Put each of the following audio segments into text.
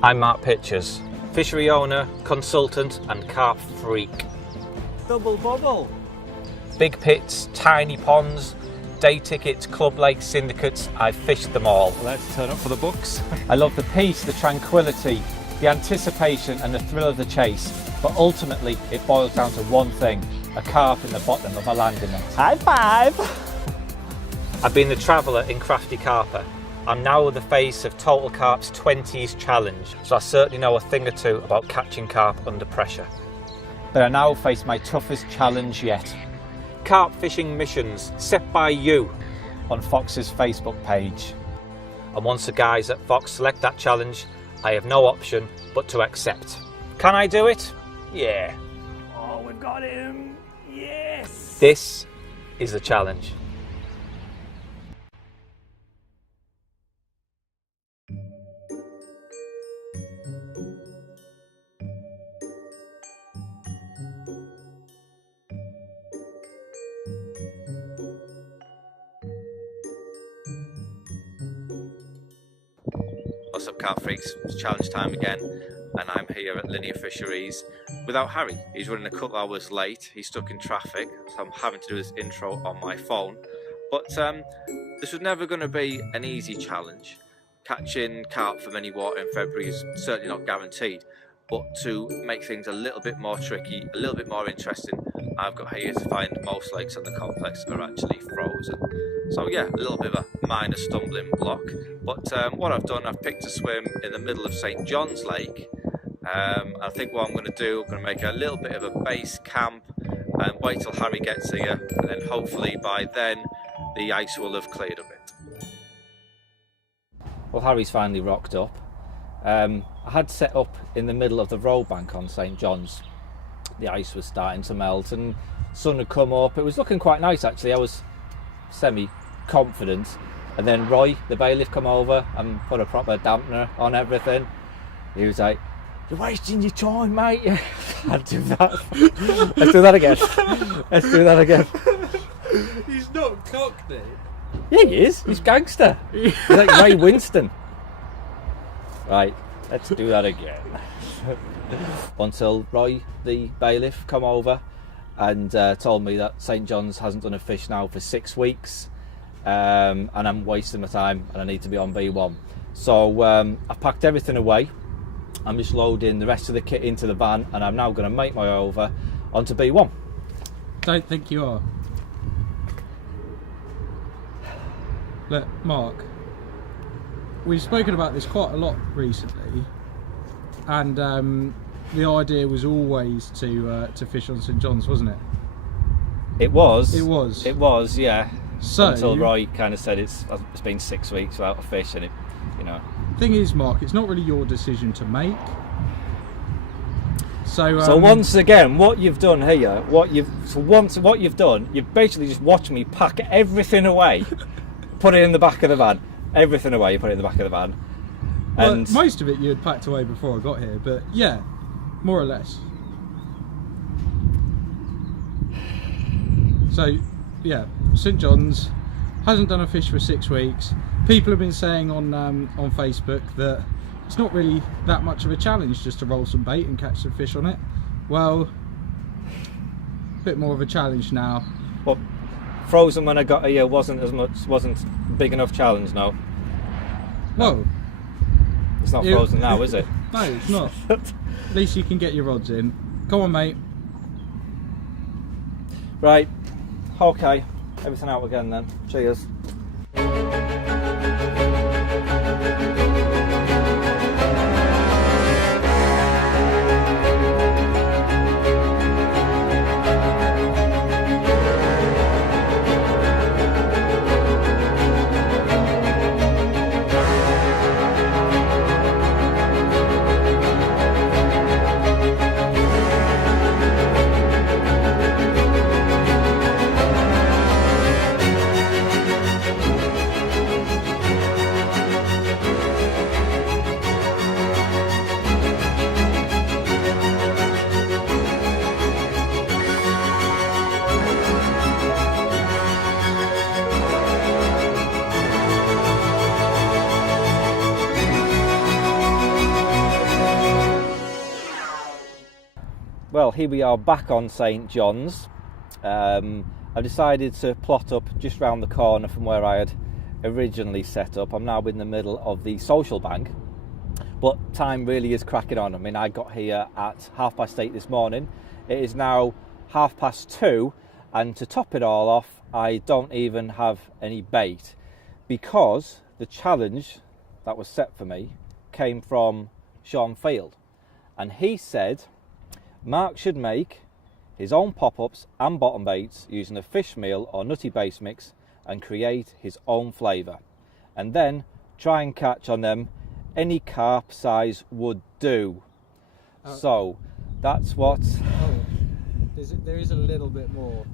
I'm Mark Pitchers, fishery owner, consultant and carp freak. Double bubble. Big pits, tiny ponds, day tickets, club lakes, syndicates, I've fished them all. Let's turn up for the books. I love the peace, the tranquility, the anticipation and the thrill of the chase, but ultimately it boils down to one thing, a carp in the bottom of a landing net. High five! I've been the traveller in Crafty Carper. I'm now the face of Total Carp's 20s challenge, so I certainly know a thing or two about catching carp under pressure. But I now face my toughest challenge yet. Carp fishing missions set by you. On Fox's Facebook page. And once the guys at Fox select that challenge, I have no option but to accept. Can I do it? Yeah. Oh, we've got him! Yes! This is the challenge. What's up, carp freaks? It's challenge time again, and I'm here at Linear Fisheries without Harry. He's running a couple hours late, he's stuck in traffic, so I'm having to do this intro on my phone. But this was never going to be an easy challenge. Catching carp from any water in February is certainly not guaranteed, but to make things a little bit more tricky, a little bit more interesting, I've got here to find most lakes on the complex are actually frozen. So yeah, a little bit of a minor stumbling block, but what I've done, I've picked a swim in the middle of St. John's Lake. I think what I'm going to do, I'm going to make a little bit of a base camp and wait till Harry gets here, and then hopefully by then the ice will have cleared a bit. Well, Harry's finally rocked up. I had set up in the middle of the road bank on St. John's. The ice was starting to melt and sun had come up. It was looking quite nice actually. I was semi-confident. And then Roy, the bailiff, come over and put a proper dampener on everything. He was like, "You're wasting your time, mate." I'd do that. Let's do that again. Let's do that again. He's not cockney. Yeah, he is. He's gangster. He's like Ray Winston. Right, let's do that again. Until Roy, the bailiff, come over and told me that St. John's hasn't done a fish now for 6 weeks, and I'm wasting my time and I need to be on B1. So I've packed everything away. I'm just loading the rest of the kit into the van and I'm now going to make my way over onto B1. Don't think you are. Look, Mark, we've spoken about this quite a lot recently, and the idea was always to fish on St. John's, wasn't it? It was. It was. It was, yeah. So until Roy kind of said it's been 6 weeks without a fish, and it, you know. Thing is, Mark, it's not really your decision to make. So once again, what you've done here, what you've done, you've basically just watched me pack everything away, put it in the back of the van. Everything away, you put it in the back of the van. And well, most of it you had packed away before I got here, but yeah, more or less. So yeah, St. John's hasn't done a fish for 6 weeks. People have been saying on Facebook that it's not really that much of a challenge just to roll some bait and catch some fish on it. Well, a bit more of a challenge now. Well, frozen when I got here wasn't big enough challenge, no. Well, it's not frozen now, is it? No, it's not. At least you can get your rods in. Come on, mate. Right, okay, everything out again then. Cheers. Well, here we are back on St John's. I've decided to plot up just round the corner from where I had originally set up. I'm now in the middle of the social bank, but time really is cracking on. I mean, I got here at 8:30 this morning. It is now 2:30, and to top it all off, I don't even have any bait, because the challenge that was set for me came from Sean Field, and he said Mark should make his own pop-ups and bottom baits using a fish meal or nutty base mix and create his own flavour, and then try and catch on them any carp size would do. So that's what... There is a little bit more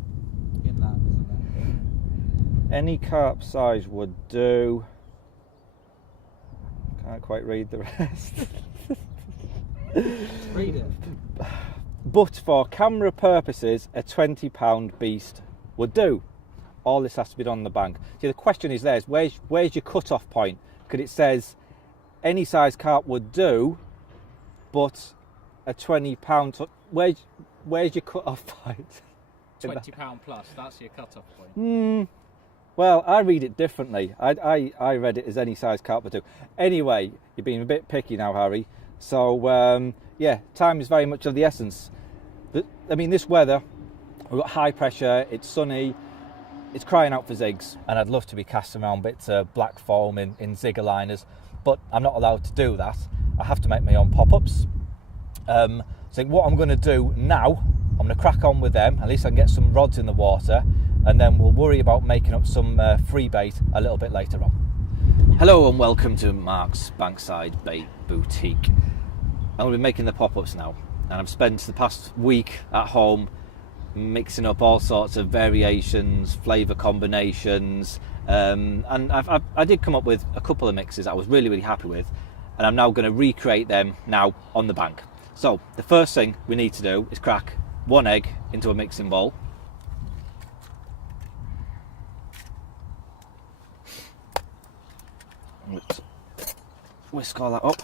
in that, isn't there? Any carp size would do. Can't quite read the rest. Read it. But for camera purposes, a £20 beast would do. All this has to be done on the bank. See, the question is where's your cut-off point? Because it says any size carp would do, but a £20. Where's your cut-off point? £20 plus, that's your cut-off point. Well, I read it differently. I read it as any size carp would do. Anyway, you're being a bit picky now, Harry. So, yeah, time is very much of the essence. I mean, this weather, we've got high pressure, it's sunny, it's crying out for zigs. And I'd love to be casting around bits of black foam in zig liners, but I'm not allowed to do that. I have to make my own pop-ups. So what I'm going to do now, I'm going to crack on with them. At least I can get some rods in the water, and then we'll worry about making up some free bait a little bit later on. Hello and welcome to Mark's Bankside Bait Boutique. I'm going to be making the pop-ups now, and I've spent the past week at home mixing up all sorts of variations, flavour combinations, and I did come up with a couple of mixes I was really happy with, and I'm now going to recreate them now on the bank. So the first thing we need to do is crack one egg into a mixing bowl. Let's whisk all that up.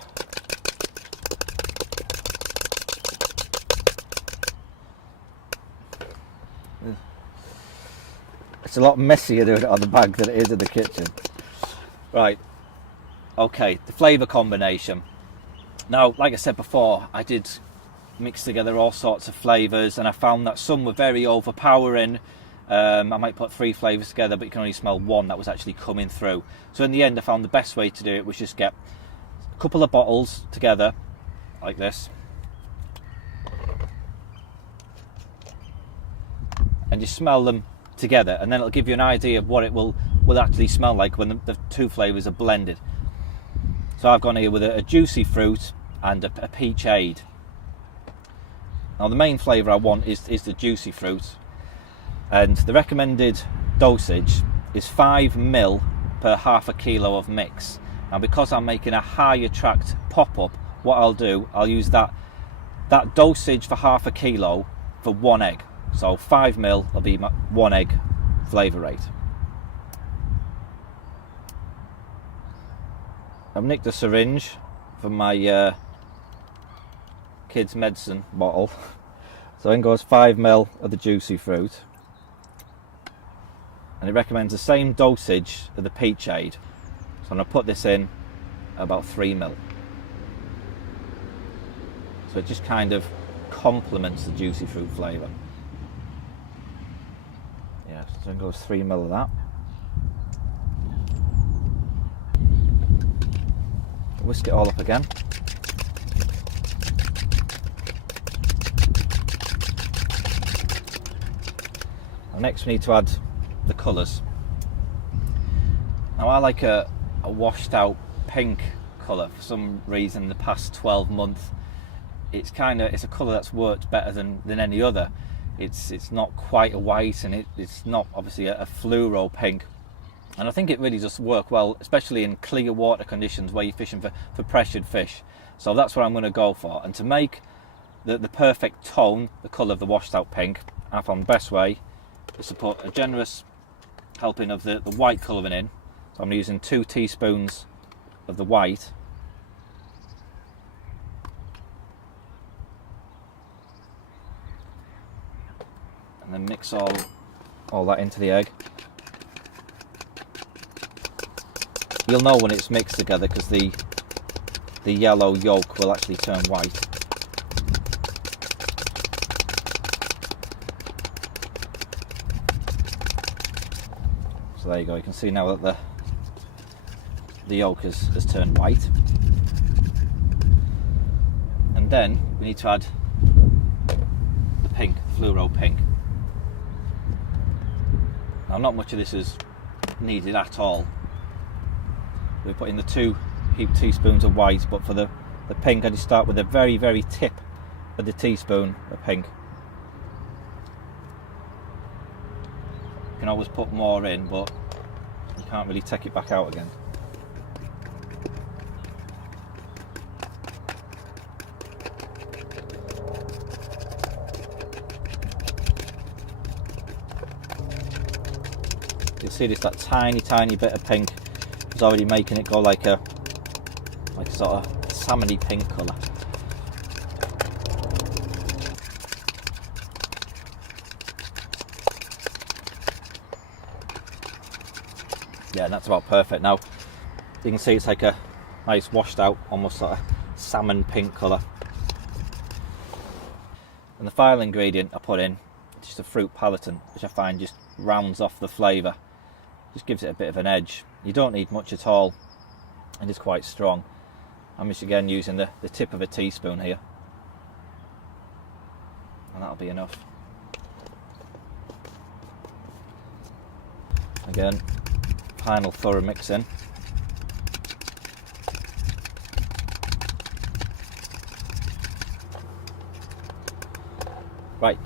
It's a lot messier doing it on the bank than it is in the kitchen. Right, okay, the flavour combination. Now, like I said before, I did mix together all sorts of flavours, and I found that some were very overpowering. I might put 3 flavours together, but you can only smell one that was actually coming through. So in the end, I found the best way to do it was just get a couple of bottles together, like this, and just smell them together, and then it'll give you an idea of what it will actually smell like when the 2 flavours are blended. So I've gone here with a juicy fruit and a peachade. Now the main flavour I want is the juicy fruit, and the recommended dosage is 5 ml per half a kilo of mix. Now because I'm making a high attract pop-up, what I'll do, I'll use that dosage for half a kilo for 1 egg. So 5 ml will be my 1 egg flavour rate. I've nicked a syringe from my kids' medicine bottle. So in goes 5 ml of the juicy fruit. And it recommends the same dosage of the peachade. So I'm going to put this in about 3 ml. So it just kind of complements the juicy fruit flavour. Yeah, so in goes 3 ml of that. Whisk it all up again. And next we need to add the colours. Now I like a washed out pink colour for some reason. In the past 12 months it's a colour that's worked better than any other. It's not quite a white, and it's not obviously a fluoro pink. And I think it really does work well, especially in clear water conditions where you're fishing for pressured fish. So that's what I'm going to go for. And to make the perfect tone, the colour of the washed out pink, I found the best way is to put a generous helping of the white colouring in. So I'm using 2 teaspoons of the white. and then mix all that into the egg. You'll know when it's mixed together because the yellow yolk will actually turn white. So there you go, you can see now that the yolk has turned white. And then we need to add the pink, fluoro pink. Now not much of this is needed at all. We put in the 2 heaped teaspoons of white, but for the pink I just start with the very, very tip of the teaspoon of pink. You can always put more in, but you can't really take it back out again. You'll see that tiny bit of pink is already making it go like a sort of salmony pink colour. Yeah, that's about perfect. Now you can see it's like a nice washed out, almost sort of salmon pink colour. And the final ingredient I put in is just a fruit palatant, which I find just rounds off the flavour, just gives it a bit of an edge. You don't need much at all, and it's quite strong. I'm just again using the tip of a teaspoon here, and that'll be enough. Again, final thorough mix in. Right,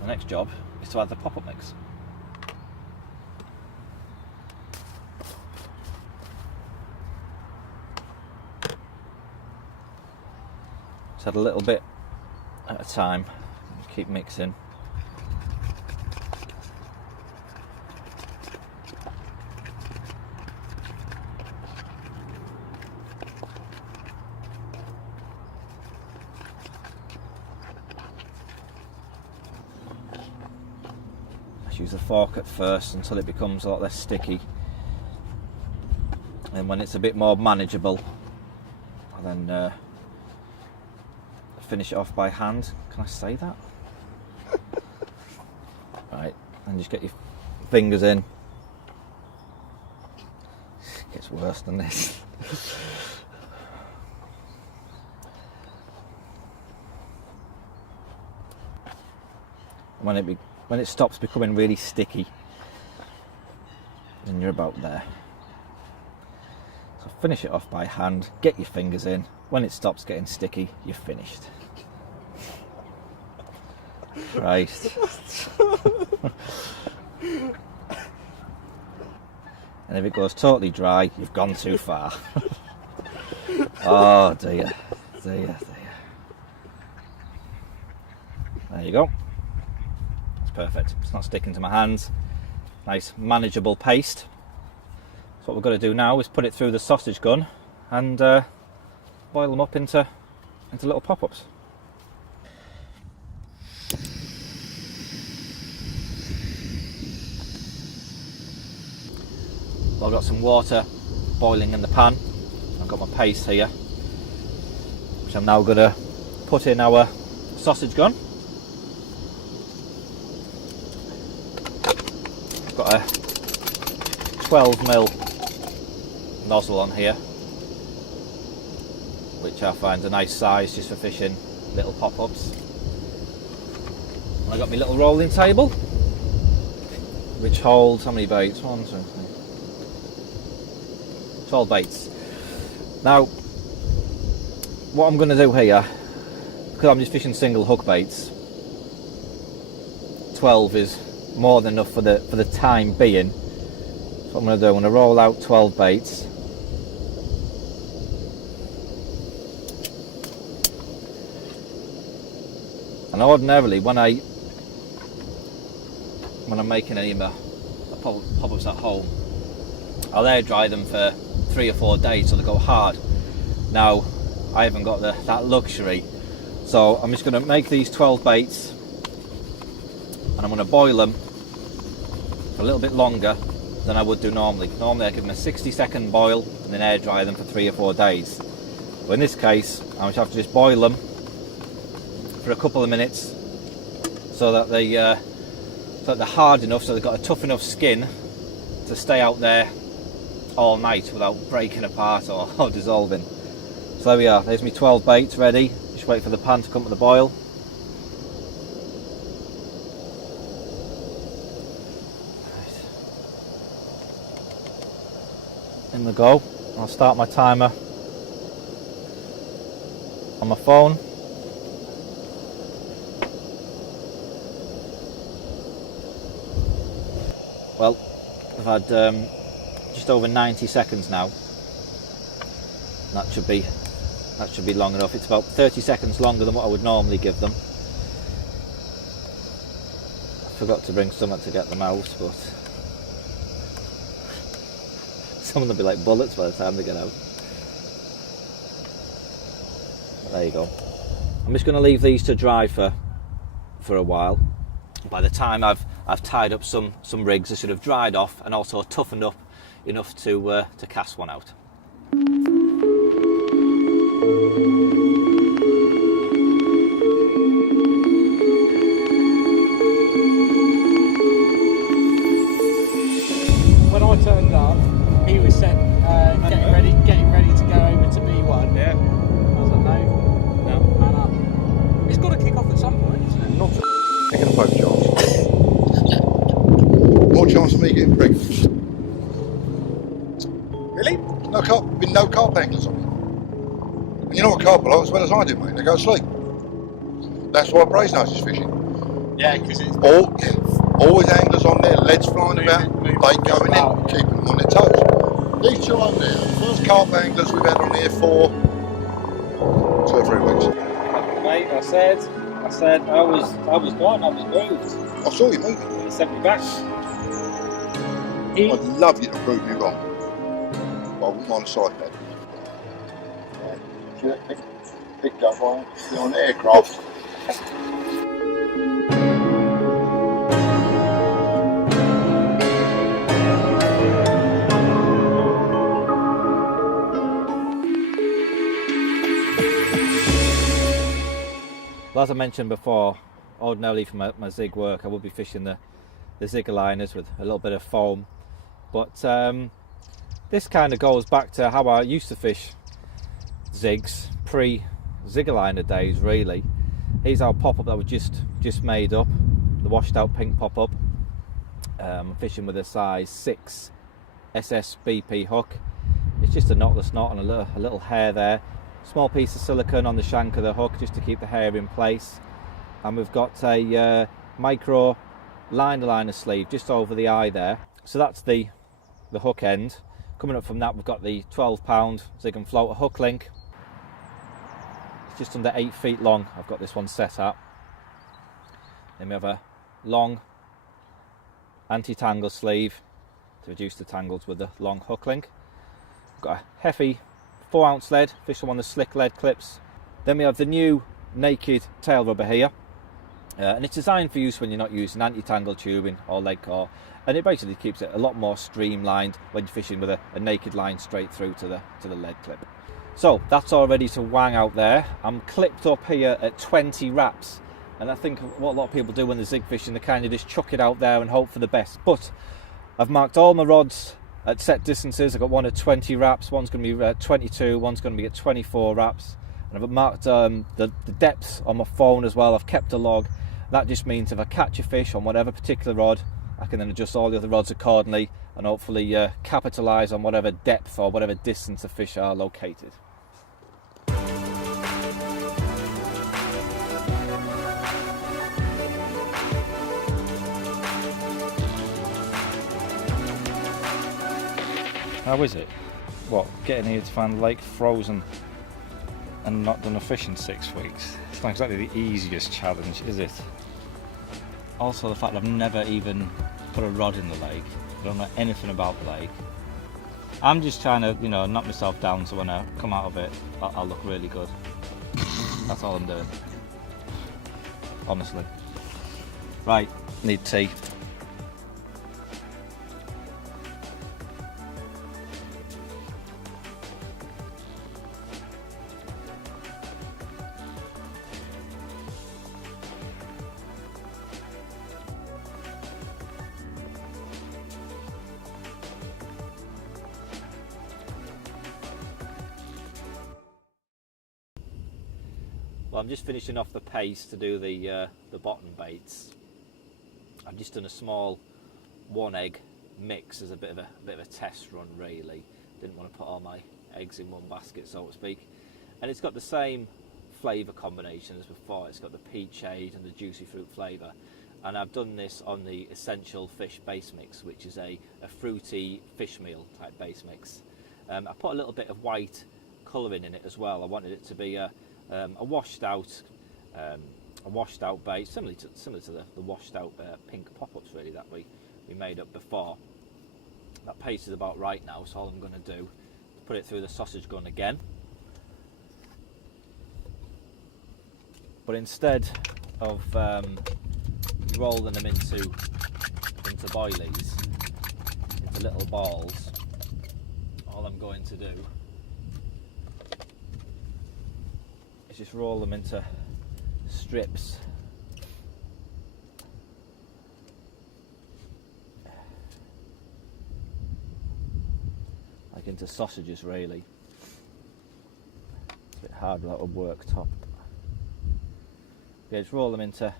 the next job is to add the pop-up mix. Just add a little bit at a time, keep mixing. Use the fork at first until it becomes a lot less sticky, and when it's a bit more manageable, I'll then finish it off by hand. Can I say that? Right, and just get your fingers in. It gets worse than this. When it stops becoming really sticky, then you're about there. So finish it off by hand, get your fingers in. When it stops getting sticky, you're finished. Right. And if it goes totally dry, you've gone too far. Oh dear, dear. There you go. Perfect. It's not sticking to my hands. Nice manageable paste. So what we've got to do now is put it through the sausage gun and boil them up into little pop-ups. Well, I've got some water boiling in the pan. I've got my paste here, which I'm now going to put in our sausage gun. Got a 12mm nozzle on here, which I find a nice size just for fishing little pop-ups. I got my little rolling table, which holds how many baits? 1, 2, 3, 12 baits. Now, what I'm going to do here, because I'm just fishing single hook baits, 12 is more than enough for the time being. So what I'm going to do, I'm going to roll out 12 baits. And ordinarily when I'm making any of my pop-ups at home, I'll air dry them for 3 or 4 days so they go hard. Now I haven't got that luxury, so I'm just going to make these 12 baits and I'm going to boil them for a little bit longer than I would do normally. Normally I give them a 60-second boil and then air dry them for 3 or 4 days. But in this case, I have to just boil them for a couple of minutes so that they're hard enough, so they've got a tough enough skin to stay out there all night without breaking apart or dissolving. So there we are, there's my 12 baits ready. Just wait for the pan to come to the boil. In we go. I'll start my timer on my phone. Well, I've had just over 90 seconds now. That should be long enough. It's about 30 seconds longer than what I would normally give them. I forgot to bring something to get them out, but some of them will be like bullets by the time they get out. But there you go. I'm just going to leave these to dry for a while. By the time I've tied up some rigs, they should have dried off and also toughened up enough to cast one out. When I turned up, he was getting ready to go over to B1. Yeah. I was like, no. It's got to kick off at some point, isn't it? Not taking a boat chance. More chance of me getting pregnant. Really? No carp, been no carp anglers on it. And you know what carp are like as well as I do, mate. They go to sleep. That's why Brasenose is fishing. Yeah, because it's Always anglers on there, leads flying about, bait going in, keeping them on their toes. These two over there, the first carp anglers we've had on here for 2 or 3 weeks. Mate, I said I was gone, I was moved. I saw you moving. He sent me back. I'd love you to prove me wrong. But I wouldn't mind a side bet. Picked up on an aircraft. Well, as I mentioned before, ordinarily for my zig work I would be fishing the zigger liners with a little bit of foam, but this kind of goes back to how I used to fish zigs pre-zigger liner days really. Here's our pop-up that we just made up, the washed out pink pop-up. I'm fishing with a size 6 SSBP hook. It's just a knotless knot and a little hair there. Small piece of silicone on the shank of the hook just to keep the hair in place, and we've got a micro liner sleeve just over the eye there. So that's the hook end. Coming up from that we've got the 12-pound zig and floater hook link. It's just under 8 feet long. I've got this one set at. Then we have a long anti-tangle sleeve to reduce the tangles with the long hook link. We've got a hefty 4-ounce lead, fish on the slick lead clips. Then we have the new naked tail rubber here, and it's designed for use when you're not using anti-tangle tubing or leg core, and it basically keeps it a lot more streamlined when you're fishing with a naked line straight through to the lead clip. So that's all ready to wang out there. I'm clipped up here at 20 wraps, and I think what a lot of people do when they're zig fishing, they kind of just chuck it out there and hope for the best. But I've marked all my rods at set distances. I've got one at 20 wraps, one's going to be at 22, one's going to be at 24 wraps, and I've marked the depths on my phone as well. I've kept a log. That just means if I catch a fish on whatever particular rod, I can then adjust all the other rods accordingly and hopefully capitalise on whatever depth or whatever distance the fish are located. How is it? What, getting here to find the lake frozen and not done a fish in 6 weeks? It's not exactly the easiest challenge, is it? Also the fact I've never even put a rod in the lake. I don't know anything about the lake. I'm just trying to, knock myself down so when I come out of it, I'll look really good. That's all I'm doing. Honestly. Right, need tea. Well, I'm just finishing off the paste to do the bottom baits. I've just done a small 1 egg mix as a bit of a test run, really. Didn't want to put all my eggs in one basket, so to speak. And it's got the same flavour combination as before. It's got the peachade and the juicy fruit flavour. And I've done this on the Essential Fish Base Mix, which is a fruity fish meal type base mix. I put a little bit of white colouring in it as well. I wanted it to be a washed out bait, similar to the washed out pink pop-ups really that we made up before. That paste is about right now, so all I'm going to do is put it through the sausage gun again. But instead of rolling them into boilies, into little balls, all I'm going to do is just roll them into strips. Like into sausages, really. It's a bit hard without a work top. Yeah, just roll them into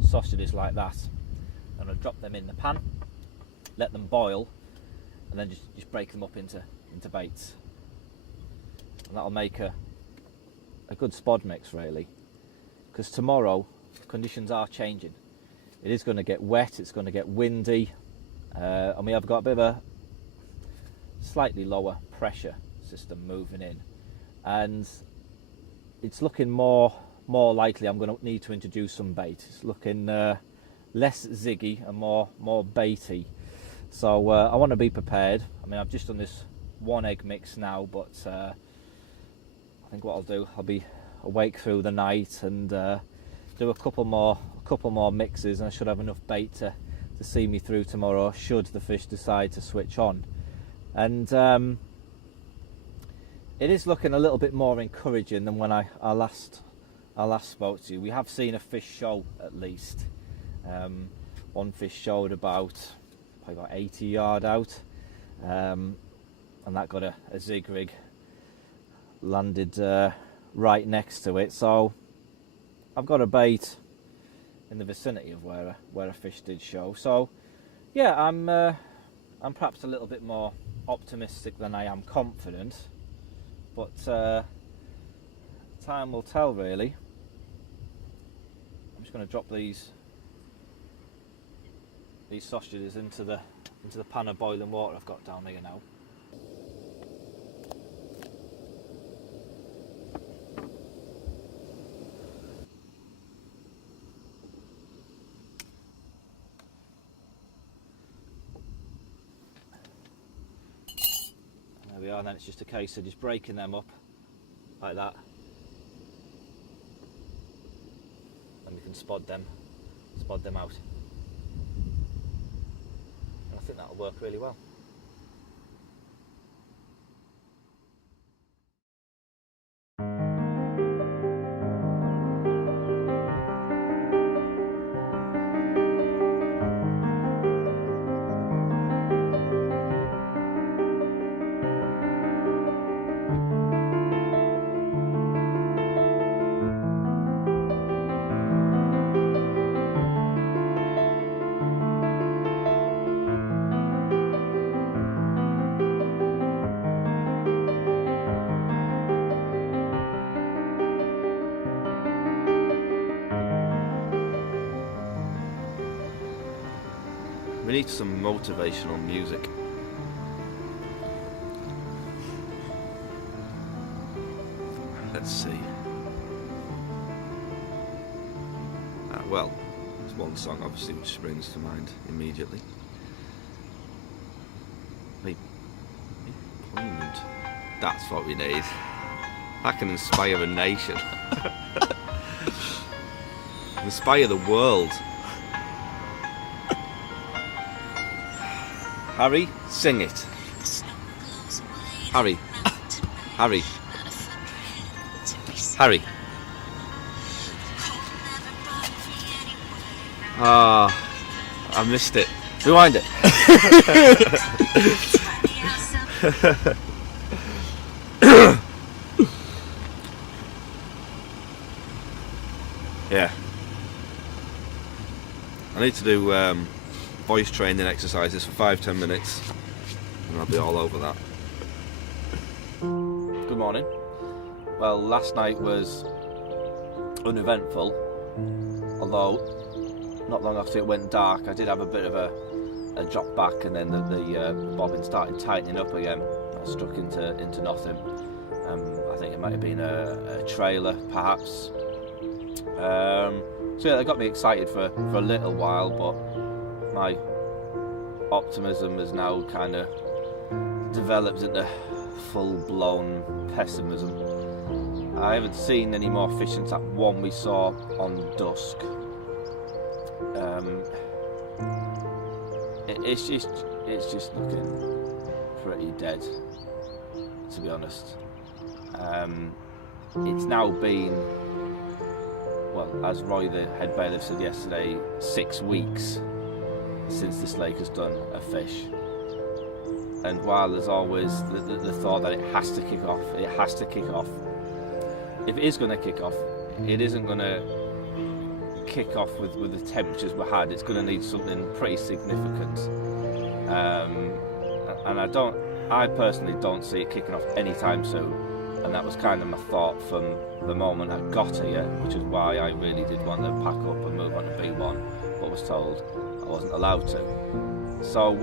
sausages like that, and I'll drop them in the pan, let them boil, and then just break them up into baits, and that'll make a good spod mix, really, because tomorrow conditions are changing. It is going to get wet, it's going to get windy, and we have got a bit of a slightly lower pressure system moving in, and it's looking more likely I'm going to need to introduce some bait. It's looking less ziggy and more baity, so I want to be prepared. I mean, I've just done this 1 egg mix now, but I think what I'll do, I'll be awake through the night and do a couple more mixes, and I should have enough bait to see me through tomorrow should the fish decide to switch on. And it is looking a little bit more encouraging than when I last spoke to you. We have seen a fish show, at least. One fish showed probably about 80 yard out, and that got a zig rig landed right next to it. So I've got a bait in the vicinity of where a fish did show. So yeah, I'm perhaps a little bit more optimistic than I am confident, but time will tell, really. I'm just going to drop these sausages into the pan of boiling water I've got down here now. There we are, and then it's just a case of just breaking them up like that, and we can spod them out, and I think that'll work really well. We need some motivational music. Let's see. Well, there's one song obviously which springs to mind immediately. Be poignant. That's what we need. That can inspire a nation. Inspire the world. Harry, sing it. Harry. Harry. Harry. Ah, I missed it. Rewind it. Yeah. I need to do voice training exercises for 5-10 minutes and I'll be all over that. Good morning. Well, last night was uneventful, although not long after it went dark I did have a bit of a drop back, and then the bobbin started tightening up again. I struck into nothing. I think it might have been a trailer perhaps. So yeah, that got me excited for a little while, but my optimism has now kind of developed into full-blown pessimism. I haven't seen any more fish since that one we saw on dusk. It's just looking pretty dead, to be honest. It's now been, well, as Roy, the head bailiff, said yesterday, 6 weeks since this lake has done a fish. And while there's always the thought that it has to kick off, if it is going to kick off, it isn't going to kick off with the temperatures we had. It's going to need something pretty significant. And I personally don't see it kicking off anytime soon. And that was kind of my thought from the moment I got here, which is why I really did want to pack up and move on to B1, but was told I wasn't allowed to. So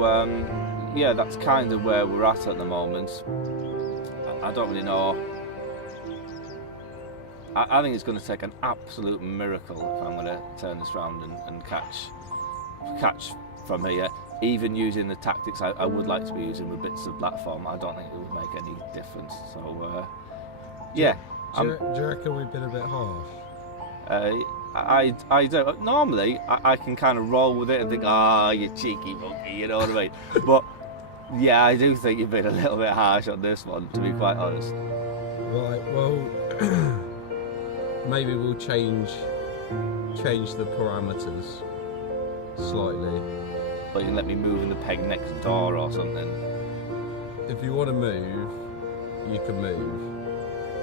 yeah, that's kind of where we're at the moment. I don't really know. I think it's going to take an absolute miracle if I'm going to turn this round and catch from here. Even using the tactics I would like to be using with bits of platform, I don't think it would make any difference. So yeah. Do you reckon we've been a bit harsh? I don't. Normally, I can kind of roll with it and think, you cheeky monkey, you know what I mean? But yeah, I do think you've been a little bit harsh on this one, to be quite honest. Right. Well, maybe we'll change the parameters slightly. But you can let me move in the peg next door or something. If you want to move, you can move.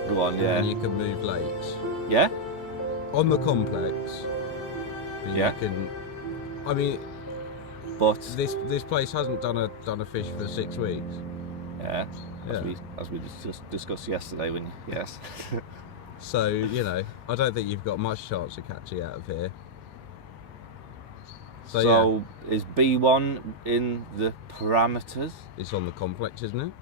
Go on, yeah. And you can move lakes. Yeah? On the complex. Yeah. You can. I mean, but this place hasn't done a fish for 6 weeks. Yeah. As we discussed yesterday, when yes. So you know, I don't think you've got much chance of catching out of here. So yeah. Is B1 in the parameters? It's on the complex, isn't it?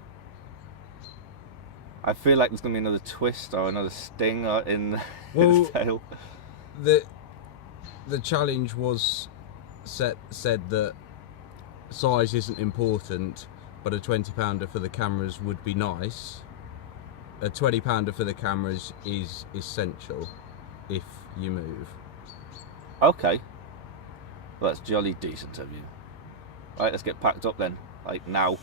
I feel like there's going to be another twist or another sting in Well, his tail. The challenge was said that size isn't important, but a 20-pounder for the cameras would be nice. A 20-pounder for the cameras is essential if you move. Okay. Well, that's jolly decent of you. Right, let's get packed up then. Like now.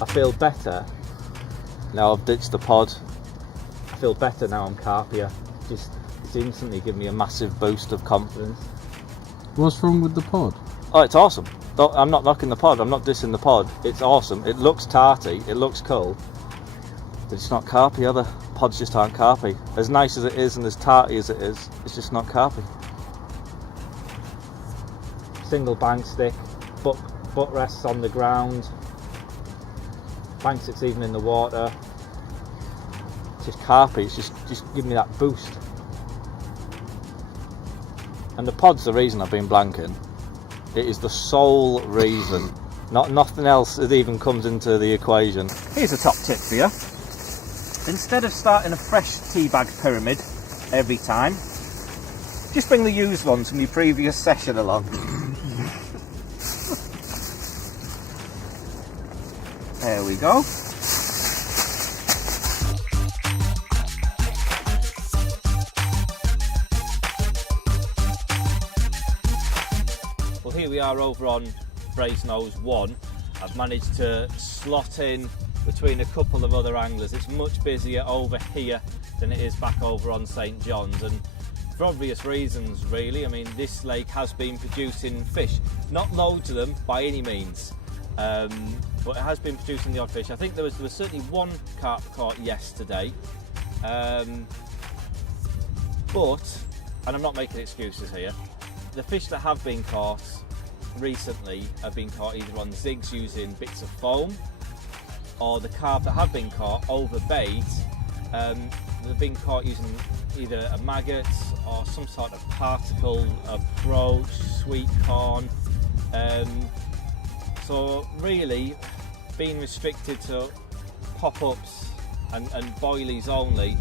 I feel better now I've ditched the pod. I feel better now I'm carpier. It's instantly given me a massive boost of confidence. What's wrong with the pod? Oh, it's awesome. I'm not knocking the pod, I'm not dissing the pod. It's awesome. It looks tarty, it looks cool, but it's not carpy either. Pods just aren't carpy. As nice as it is and as tarty as it is, it's just not carpy. Single bank stick, butt rests on the ground, bank sticks even in the water. It's just carpy, it's just giving me that boost. And the pod's the reason I've been blanking. It is the sole reason. Nothing else that even comes into the equation. Here's a top tip for you. Instead of starting a fresh tea bag pyramid every time, just bring the used ones from your previous session along. There we go. Well, here we are over on Brasenose 1. I've managed to slot in between a couple of other anglers. It's much busier over here than it is back over on St John's, and for obvious reasons really. I mean, this lake has been producing fish, not loads of them by any means, but it has been producing the odd fish. I think there was certainly one carp caught yesterday, but, and I'm not making excuses here, the fish that have been caught recently have been caught either on zigs using bits of foam, or the carp that have been caught over bait, they've been caught using either a maggot or some sort of particle approach, sweet corn. So really being restricted to pop-ups and boilies only,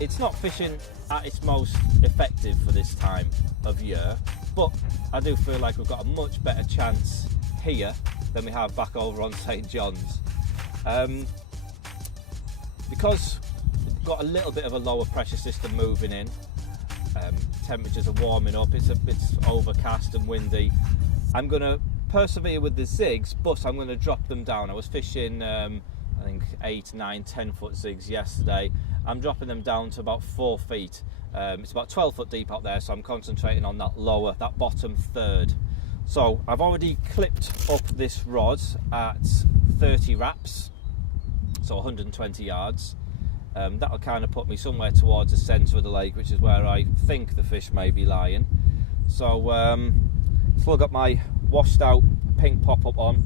it's not fishing at its most effective for this time of year, but I do feel like we've got a much better chance here than we have back over on St John's. Because we've got a little bit of a lower pressure system moving in, temperatures are warming up, it's overcast and windy. I'm going to persevere with the zigs, but I'm going to drop them down. I was fishing I think 8, 9, 10 foot zigs yesterday. I'm dropping them down to about 4 feet. It's about 12 foot deep out there, so I'm concentrating on that bottom third. So I've already clipped up this rod at 30 wraps, so 120 yards. That'll kind of put me somewhere towards the centre of the lake, which is where I think the fish may be lying. So still got my washed out pink pop-up on.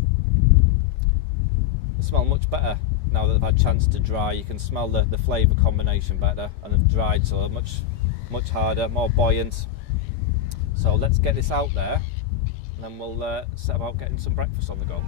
They smell much better now that they've had a chance to dry. You can smell the flavour combination better, and they've dried, so they're much harder, more buoyant. So let's get this out there, and then we'll set about getting some breakfast on the go.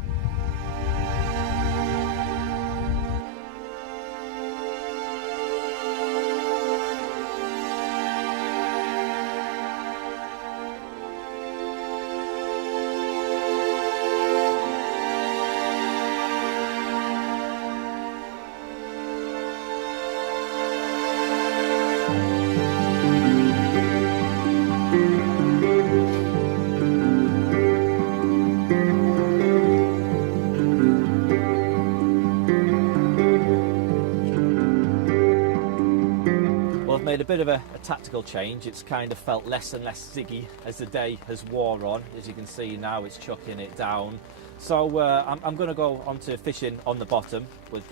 Made a bit of a tactical change. It's kind of felt less and less ziggy as the day has wore on. As you can see now, it's chucking it down. So I'm going to go on to fishing on the bottom with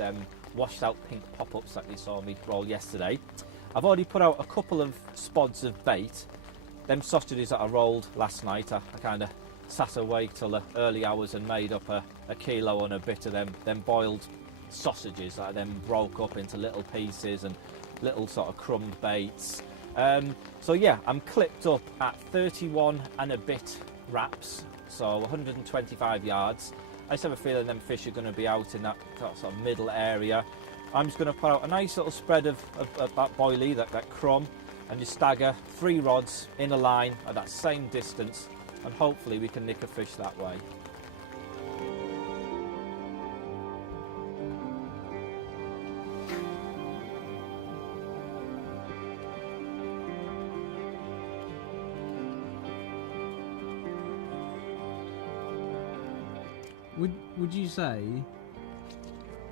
washed out pink pop-ups that you saw me roll yesterday. I've already put out a couple of spods of bait. Them sausages that I rolled last night, I kind of sat awake till the early hours and made up a kilo and a bit of them boiled sausages that I then broke up into little pieces and little sort of crumbed baits. So yeah, I'm clipped up at 31 and a bit wraps, so 125 yards. I just have a feeling them fish are going to be out in that sort of middle area. I'm just going to put out a nice little spread of that boilie, that crumb, and just stagger 3 rods in a line at that same distance, and hopefully we can nick a fish that way. Would you say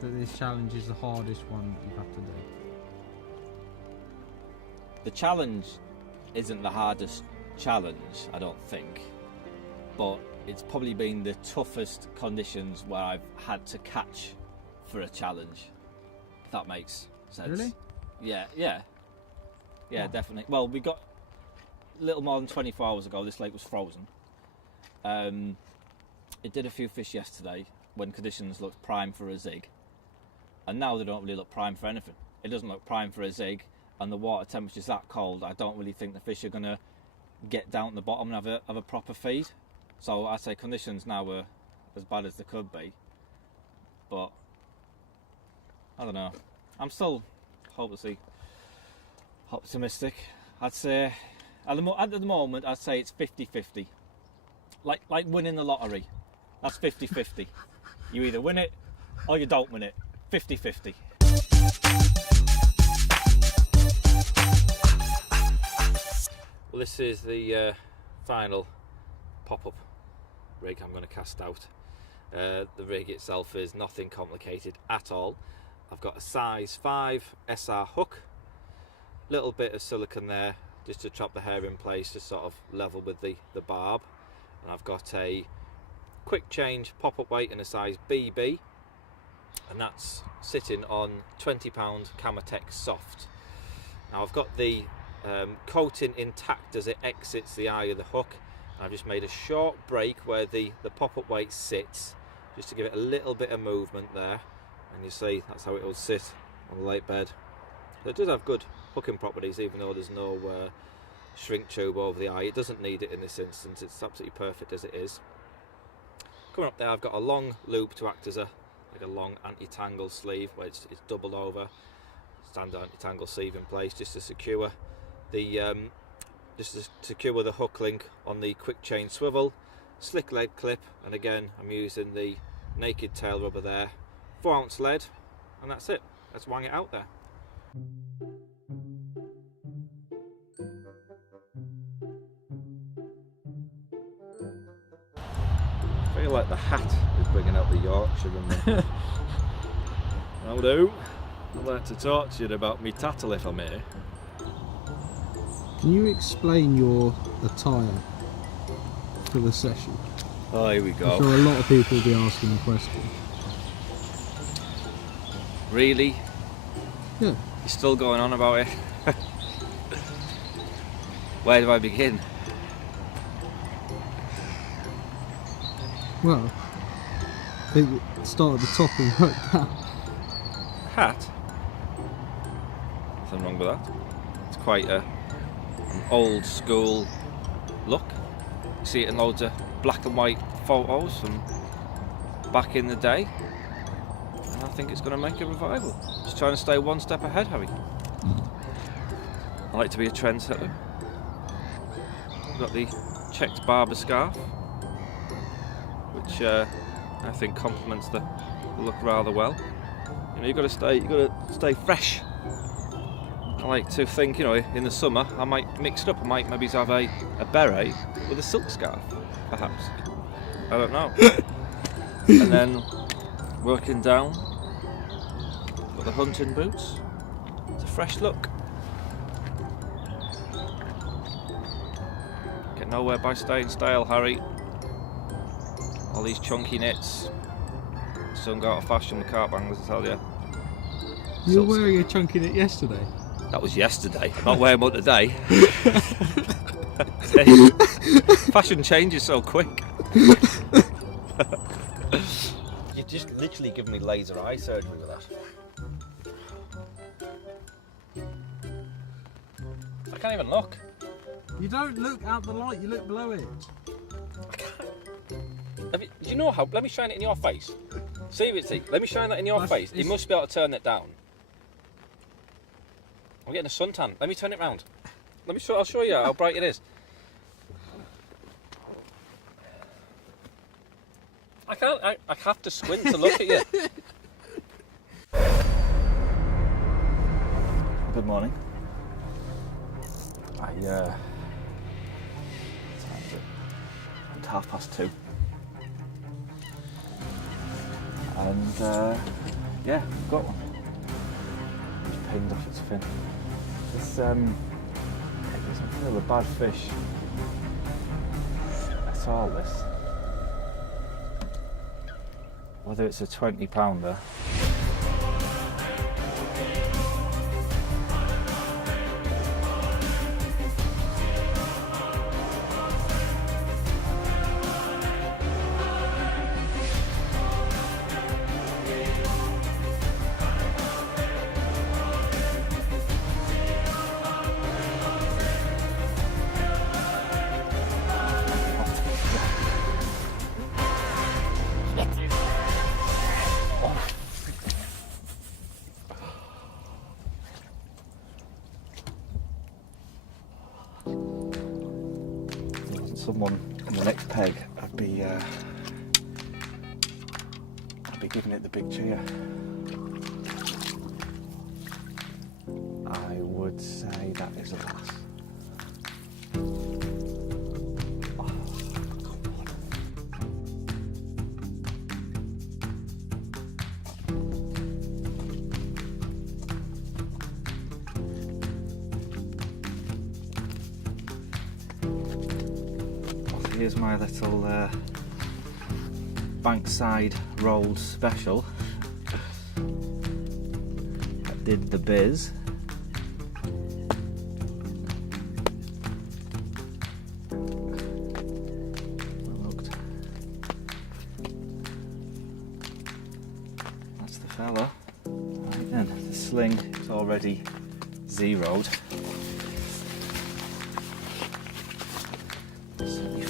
that this challenge is the hardest one you've had to do? The challenge isn't the hardest challenge, I don't think, but it's probably been the toughest conditions where I've had to catch for a challenge, if that makes sense. Really? Yeah, Wow. definitely. Well, we got a little more than 24 hours ago, this lake was frozen. It did a few fish yesterday when conditions looked prime for a zig, and now they don't really look prime for anything. It doesn't look prime for a zig, and the water temperature's that cold. I don't really think the fish are going to get down to the bottom and have a proper feed. So I'd say conditions now are as bad as they could be, but I don't know. I'm still hopelessly optimistic. I'd say at the moment I'd say it's 50-50. Like winning the lottery. That's 50-50. You either win it or you don't win it. 50-50. Well, this is the final pop-up rig I'm going to cast out. The rig itself is nothing complicated at all. I've got a size 5 SR hook, little bit of silicone there just to trap the hair in place, to sort of level with the barb, and I've got a quick change pop-up weight in a size BB, and that's sitting on £20 Camatech soft. Now I've got the coating intact as it exits the eye of the hook. I've just made a short break where the pop-up weight sits, just to give it a little bit of movement there, and you see that's how it will sit on the lake bed. So it does have good hooking properties, even though there's no shrink tube over the eye. It doesn't need it in this instance, it's absolutely perfect as it is. Coming up there I've got a long loop to act as a long anti-tangle sleeve, where it's doubled over, standard anti-tangle sleeve in place, just to secure the hook link on the quick chain swivel, slick lead clip, and again I'm using the naked tail rubber there, 4-ounce lead, and that's it. Let's wang it out there. I feel like the hat is bringing out the Yorkshire in me. How do? I'd like to talk to you about me tattle if I may. Can you explain your attire for the session? Oh, here we I'm go. sure a lot of people will be asking the question. Really? Yeah. You're still going on about it? Where do I begin? Well, I think start at the top and work down. Hat? Nothing wrong with that. It's quite an old school look. You see it in loads of black and white photos from back in the day. And I think it's going to make a revival. Just trying to stay one step ahead, Harry. I like to be a trendsetter. I've got the checked barber scarf, which I think complements the look rather well. You know, you've got to stay fresh. I like to think, you know, in the summer I might mix it up. I might maybe have a beret with a silk scarf, perhaps. I don't know. And then working down, got the hunting boots. It's a fresh look. Get nowhere by staying stale, Harry. All these chunky knits. Some go out of fashion with carp anglers, I tell you. You were wearing a chunky knit yesterday. That was yesterday. I'm not wearing one today. Fashion changes so quick. You just literally give me laser eye surgery with that. I can't even look. You don't look out the light, you look below it. I can't. Do you know how? Let me shine it in your face. Seriously, let me shine that in your face. You must be able to turn it down. I'm getting a suntan. Let me turn it round. I'll show you how bright it is. I can't. I have to squint to look at you. Good morning. It's 2:30. And yeah, got one. Just pinned off its fin. This doesn't feel a bad fish at all, this. Whether it's a 20-pounder. someone on the next peg, I'd be giving it the big cheer. I would say that is a pass. Here's my little bankside rolled special. That did the biz. Looked. That's the fella. Right then, the sling is already zeroed.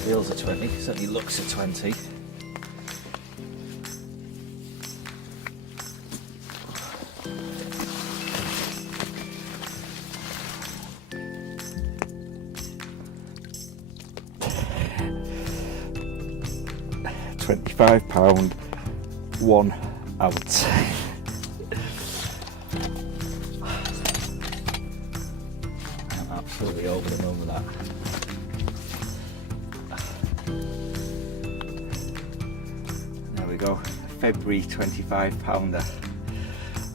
Feels a 20, certainly looks a 20. £25, 1 I would say. I'm absolutely over the moon with that. Go, February 25 pounder.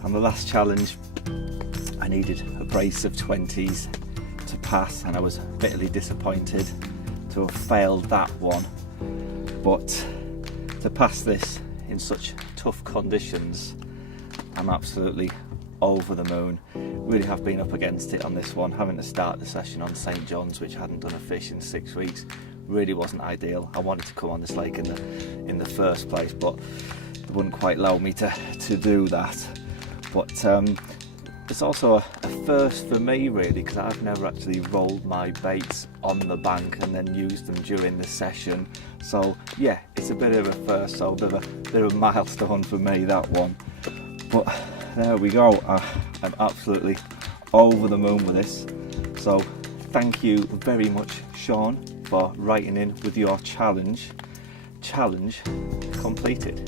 On the last challenge I needed a brace of 20s to pass, and I was bitterly disappointed to have failed that one, but to pass this in such tough conditions, I'm absolutely over the moon. Really have been up against it on this one, having to start the session on St John's, which hadn't done a fish in 6 weeks. Really wasn't ideal. I wanted to come on this lake in the first place, but it wouldn't quite allow me to do that. But it's also a first for me really, because I've never actually rolled my baits on the bank and then used them during the session. So yeah, it's a bit of a first, so a bit of a milestone for me, that one. But there we go. I'm absolutely over the moon with this. So thank you very much, Sean, for writing in with your challenge. Challenge completed.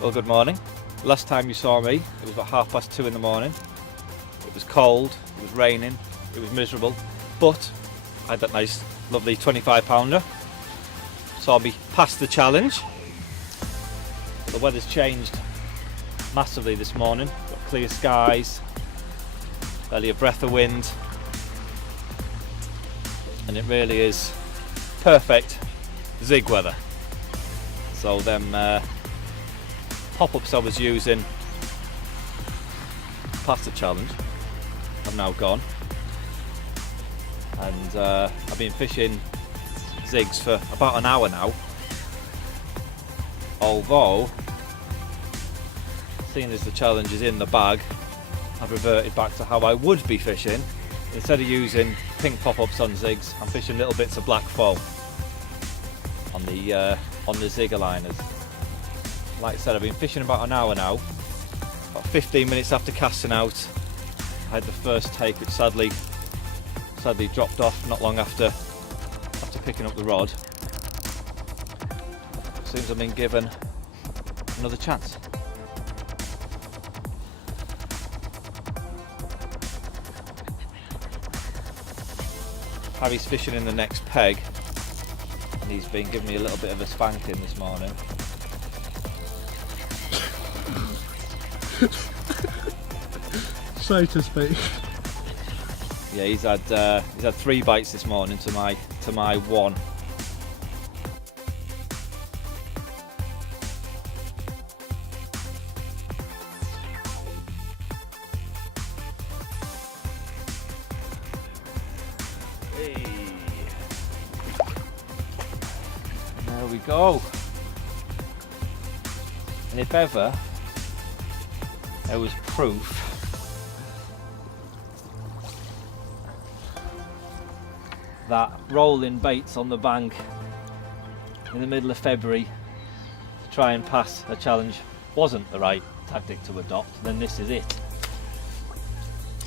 Well, good morning. Last time you saw me, it was about 2:30 in the morning. It was cold, it was raining, it was miserable, but I had that nice, lovely 25 pounder. Saw me pass the challenge. The weather's changed massively this morning. Got clear skies, barely a breath of wind, and it really is perfect zig weather. So them pop-ups I was using past the challenge have now gone, and I've been fishing zigs for about an hour now, although seeing as the challenge is in the bag, I've reverted back to how I would be fishing. Instead of using pink pop-ups on zigs, I'm fishing little bits of black foam on the zig aligners. Like I said, I've been fishing about an hour now. About 15 minutes after casting out, I had the first take, which sadly dropped off not long after picking up the rod. It seems I've been given another chance. Harry's fishing in the next peg, and he's been giving me a little bit of a spanking this morning. So to speak. Yeah, he's had 3 bites this morning to my 1. Hey. There we go. And if ever there was proof that rolling baits on the bank in the middle of February to try and pass a challenge wasn't the right tactic to adopt, then this is it.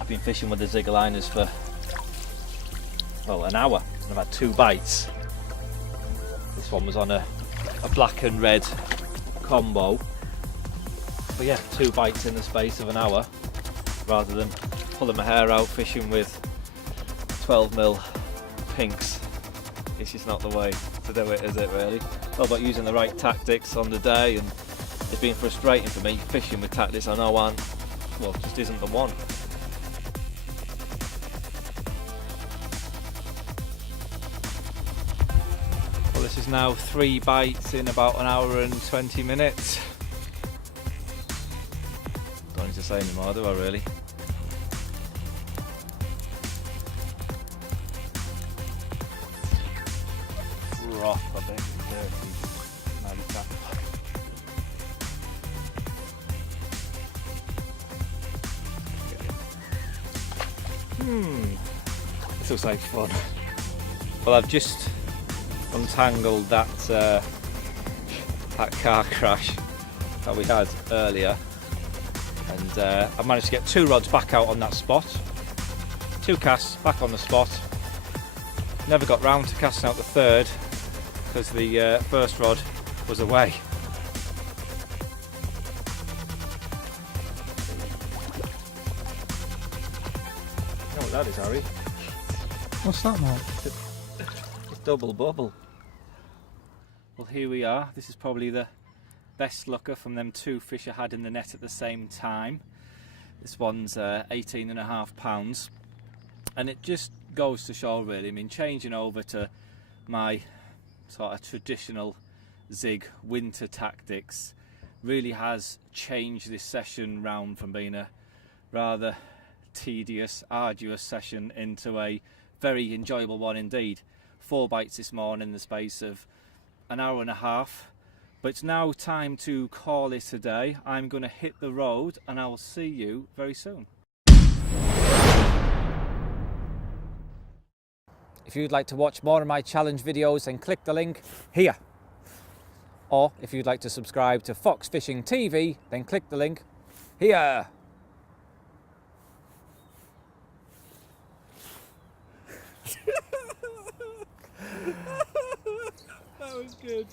I've been fishing with the Zigger liners for, well, an hour, and I've had 2 bites. This one was on a black and red combo. But yeah, 2 bites in the space of an hour, rather than pulling my hair out fishing with 12mm pinks. It's just not the way to do it, is it really? It's all about using the right tactics on the day, and it's been frustrating for me fishing with tactics I know aren't, well, just isn't the one. Well, this is now 3 bites in about an hour and 20 minutes. Don't need to say anymore, do I really? Rough, a bit dirty. This looks like fun. Well, I've just untangled that car crash that we had earlier, and I've managed to get 2 rods back out on that spot. 2 casts back on the spot. Never got round to casting out the 3rd because the first rod was away. You know what that is, Harry? What's that, Mark? It's double bubble. Well, here we are. This is probably the best looker from them 2 fish I had in the net at the same time. This one's 18.5 pounds, and it just goes to show really, I mean, changing over to my sort of traditional zig winter tactics really has changed this session round from being a rather tedious, arduous session into a very enjoyable one indeed. 4 bites this morning in the space of an hour and a half, but it's now time to call it a day. I'm going to hit the road and I will see you very soon. If you'd like to watch more of my challenge videos, then click the link here. Or if you'd like to subscribe to Fox Fishing TV, then click the link here. That was good.